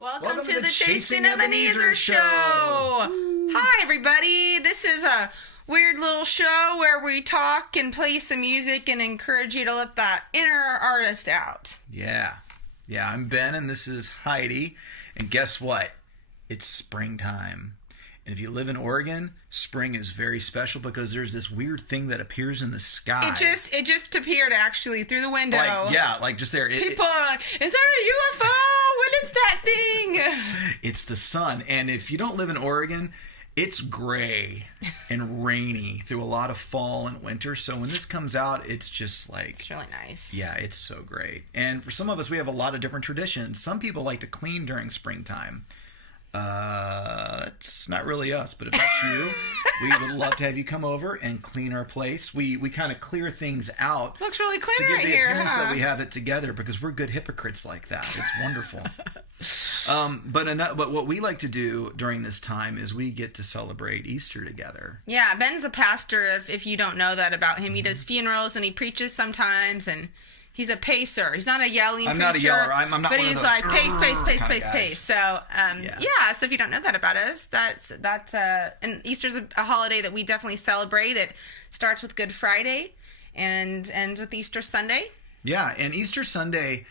Welcome to the Chasing Ebenezer show. Hi, everybody. This is a weird little show where we talk and play some music and encourage you to let that inner artist out. Yeah, I'm Ben, and this is Heidi. And guess what? It's springtime. And if you live in Oregon, spring is very special because there's this weird thing that appears in the sky. It just appeared actually through the window. Like just there. People are like, is there a UFO? What is that thing? It's the sun. And if you don't live in Oregon, it's gray and rainy through a lot of fall and winter. So when this comes out, it's just like... It's really nice. Yeah, it's so great. And for some of us, we have a lot of different traditions. Some people like to clean during springtime. That's not really us, but if that's you, we would love to have you come over and clean our place. We kind of clear things out. Looks really clean right here, to give the appearance that we have it together, because we're good hypocrites like that. It's wonderful. But what we like to do during this time is we get to celebrate Easter together. Yeah, Ben's a pastor. If you don't know that about him, he does funerals and he preaches sometimes, and he's a pacer. He's not a yelling preacher. I'm not a yeller. I'm not. But he's like pace. So, yeah. So if you don't know that about us, that's and Easter's a holiday that we definitely celebrate. It starts with Good Friday and ends with Easter Sunday. Yeah, and Easter Sunday,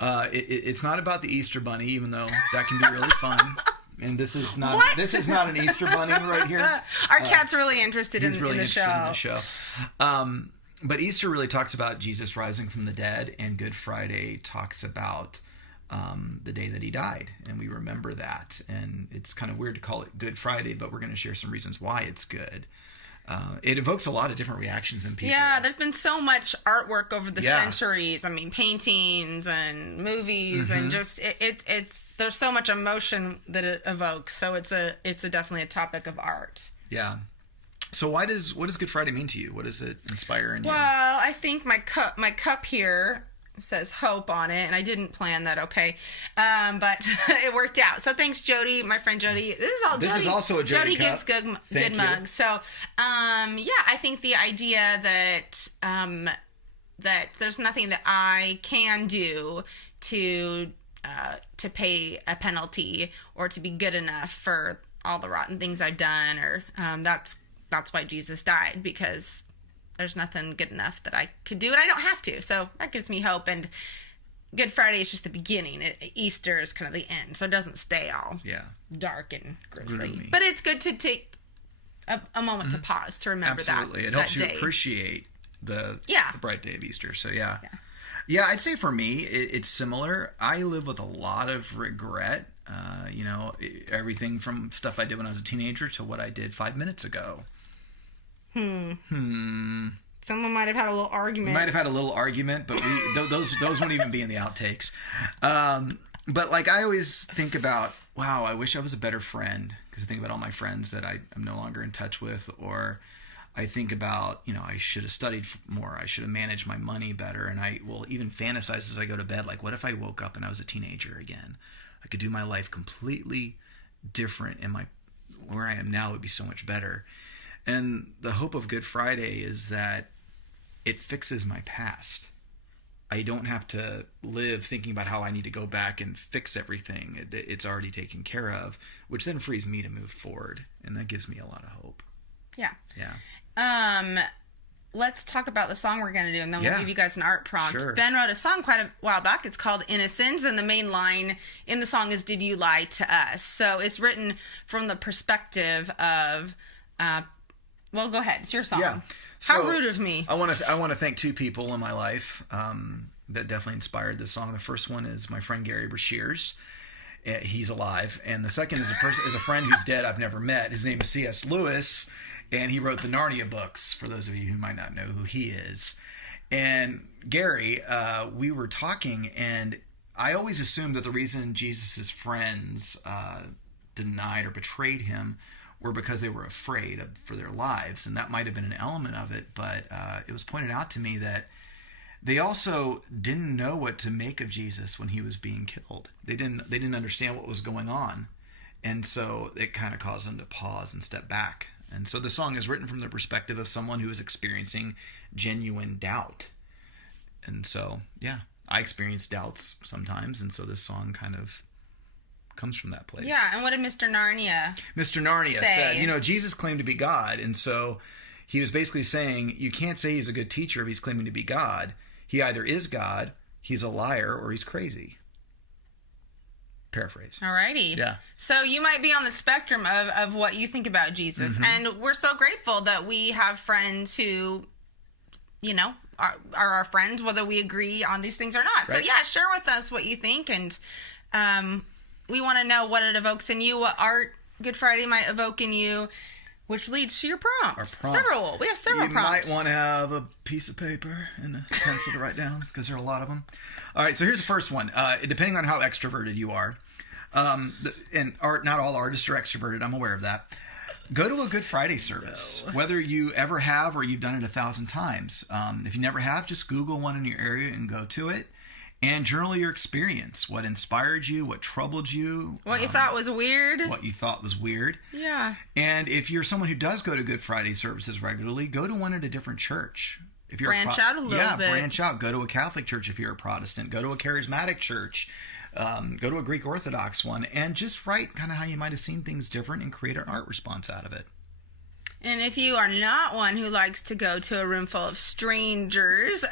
it's not about the Easter Bunny, even though that can be really fun. And this is not What? This is not an Easter Bunny right here. Our cat's really interested in the show. But Easter really talks about Jesus rising from the dead, and Good Friday talks about the day that he died, and we remember that. And it's kind of weird to call it Good Friday, but we're going to share some reasons why it's good. It evokes a lot of different reactions in people. Yeah, there's been so much artwork over the centuries. I mean, paintings and movies, and just it's there's so much emotion that it evokes. So it's definitely a topic of art. Yeah. So what does Good Friday mean to you? What does it inspire in you? Well, I think my cup here says hope on it, and I didn't plan that, okay? But it worked out. So thanks, Jody, my friend Jody. This is also a Jody cup. Gives good mugs. So, I think the idea that that there's nothing that I can do to pay a penalty or to be good enough for all the rotten things I've done, or that's why Jesus died, because there's nothing good enough that I could do, and I don't have to. So that gives me hope. And Good Friday is just the beginning. Easter is kind of the end, so it doesn't stay all dark and grisly. Gloomy. But it's good to take a moment to pause to remember Absolutely. It helps you appreciate the bright day of Easter. So yeah, I'd say for me, it's similar. I live with a lot of regret. Everything from stuff I did when I was a teenager to what I did 5 minutes ago. Someone might have had a little argument. We might have had a little argument, but those won't even be in the outtakes. But like, I always think about, wow, I wish I was a better friend, because I think about all my friends that I'm no longer in touch with, or I think about, I should have studied more, I should have managed my money better, and I will even fantasize as I go to bed, like, what if I woke up and I was a teenager again? I could do my life completely different, and where I am now would be so much better. And the hope of Good Friday is that it fixes my past. I don't have to live thinking about how I need to go back and fix everything. It's already taken care of, which then frees me to move forward, and that gives me a lot of hope. Yeah. Let's talk about the song we're going to do, and then we'll give you guys an art prompt. Sure. Ben wrote a song quite a while back. It's called Innocence, and the main line in the song is, "Did you lie to us?" So it's written from the perspective of... well, go ahead. It's your song. Yeah. How rude of me. I want to thank two people in my life that definitely inspired this song. The first one is my friend Gary Brashears. He's alive. And the second is a friend who's dead I've never met. His name is C.S. Lewis, and he wrote the Narnia books, for those of you who might not know who he is. And Gary, we were talking, and I always assumed that the reason Jesus' friends denied or betrayed him were because they were afraid for their lives, and that might have been an element of it, but it was pointed out to me that they also didn't know what to make of Jesus when he was being killed. They didn't understand what was going on, and so it kind of caused them to pause and step back. And so the song is written from the perspective of someone who is experiencing genuine doubt. And so, I experience doubts sometimes, and so this song kind of comes from that place. Yeah, and what did Mr. Narnia said, you know, Jesus claimed to be God, and so he was basically saying, you can't say he's a good teacher if he's claiming to be God. He either is God, he's a liar, or he's crazy. Paraphrase. Alrighty. Yeah. So you might be on the spectrum of what you think about Jesus. And we're so grateful that we have friends who, you know, are our friends, whether we agree on these things or not. Right. So yeah, share with us what you think. And we want to know what it evokes in you, what art Good Friday might evoke in you, which leads to your prompts. Several. We have several prompts. You might want to have a piece of paper and a pencil to write down, because there are a lot of them. All right, so here's the first one. Depending on how extroverted you are, not all artists are extroverted, I'm aware of that. Go to a Good Friday service, whether you ever have or you've done it 1,000 times. If you never have, just Google one in your area and go to it. And journal your experience. What inspired you? What troubled you? What you thought was weird? What you thought was weird. Yeah. And if you're someone who does go to Good Friday services regularly, go to one at a different church. If you're branch out a little bit. Yeah, branch out. Go to a Catholic church if you're a Protestant. Go to a charismatic church. Go to a Greek Orthodox one. And just write kind of how you might have seen things different and create an art response out of it. And if you are not one who likes to go to a room full of strangers,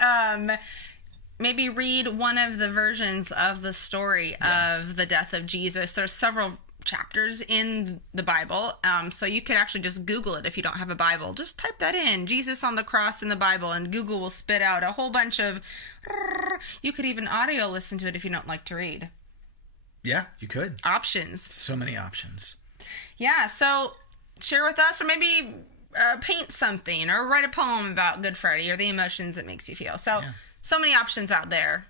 maybe read one of the versions of the story of the death of Jesus. There's several chapters in the Bible, so you could actually just Google it if you don't have a Bible. Just type that in, Jesus on the cross in the Bible, and Google will spit out a whole bunch of... You could even audio listen to it if you don't like to read. Yeah, you could. Options. So many options. Yeah, so share with us, or maybe paint something, or write a poem about Good Friday, or the emotions it makes you feel. So many options out there.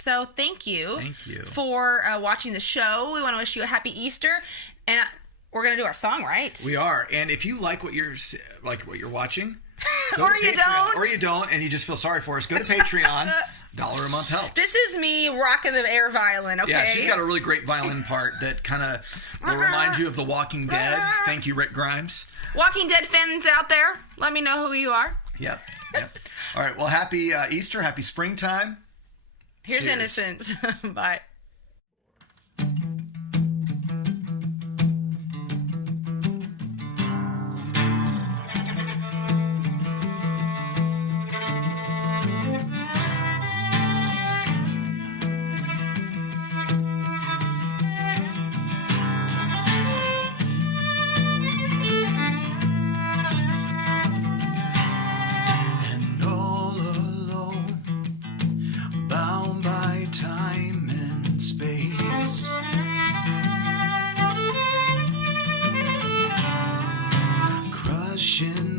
So thank you for watching the show. We want to wish you a happy Easter, and we're going to do our song, right? We are. And if you like what you're watching, or you don't, and you just feel sorry for us, go to Patreon. $1 a month helps. This is me rocking the air violin, okay? Yeah, she's got a really great violin part that kind of will remind you of The Walking Dead. Thank you, Rick Grimes. Walking Dead fans out there, let me know who you are. Yep. All right, well, happy Easter, happy springtime. Here's Cheers. Innocence. Bye.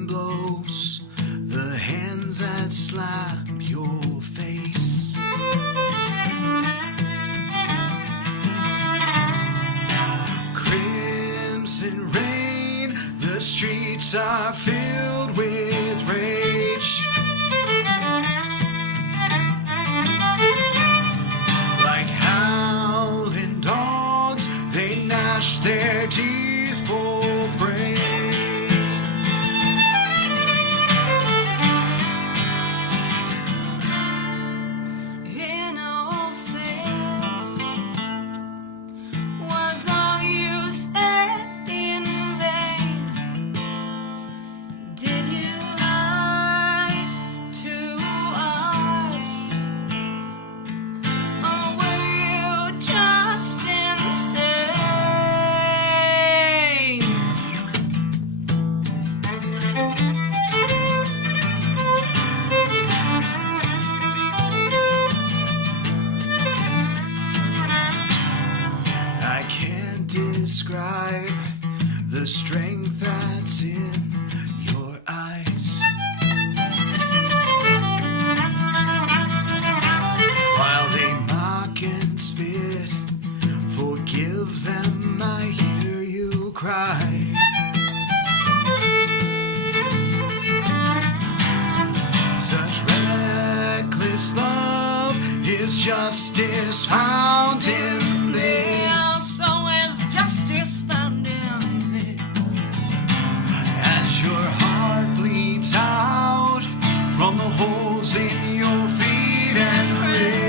Blows the hands that slap your face. Crimson rain, the streets are filled with rage. Like howling dogs, they gnash their teeth for prey. Describe the strength that's in your eyes. While they mock and spit, forgive them, I hear you cry. Such reckless love is justice found in this. Justice found in this. As your heart bleeds out from the holes in your feet and wrist,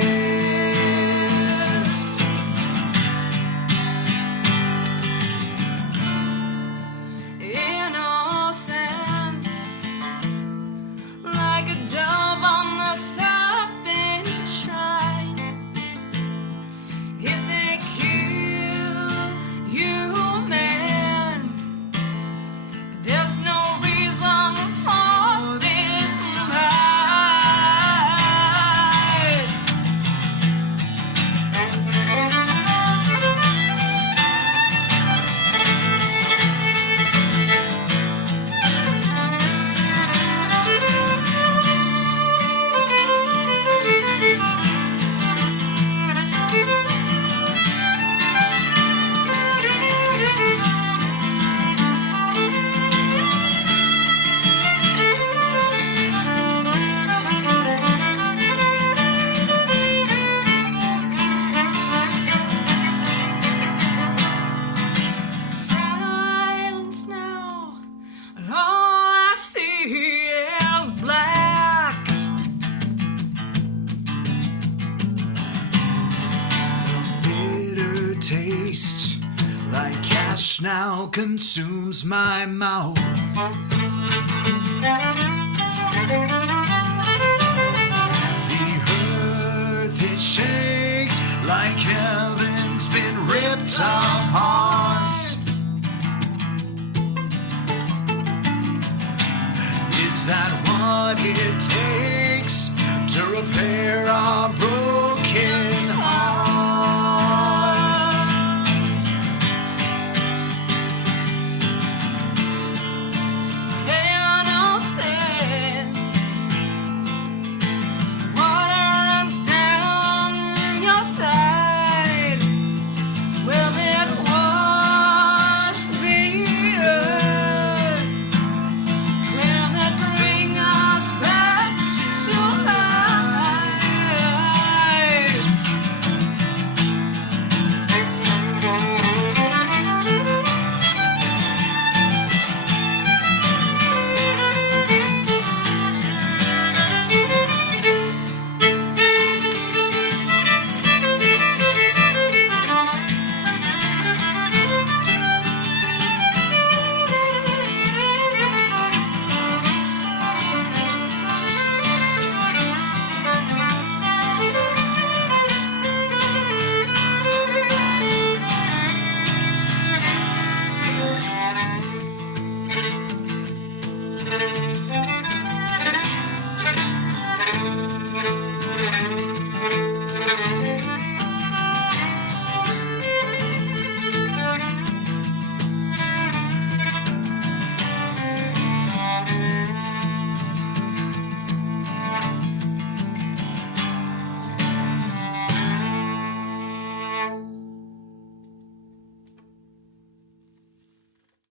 taste like cash now consumes my mouth. The earth it shakes like heaven's been ripped apart. Is that what it takes to repair our broken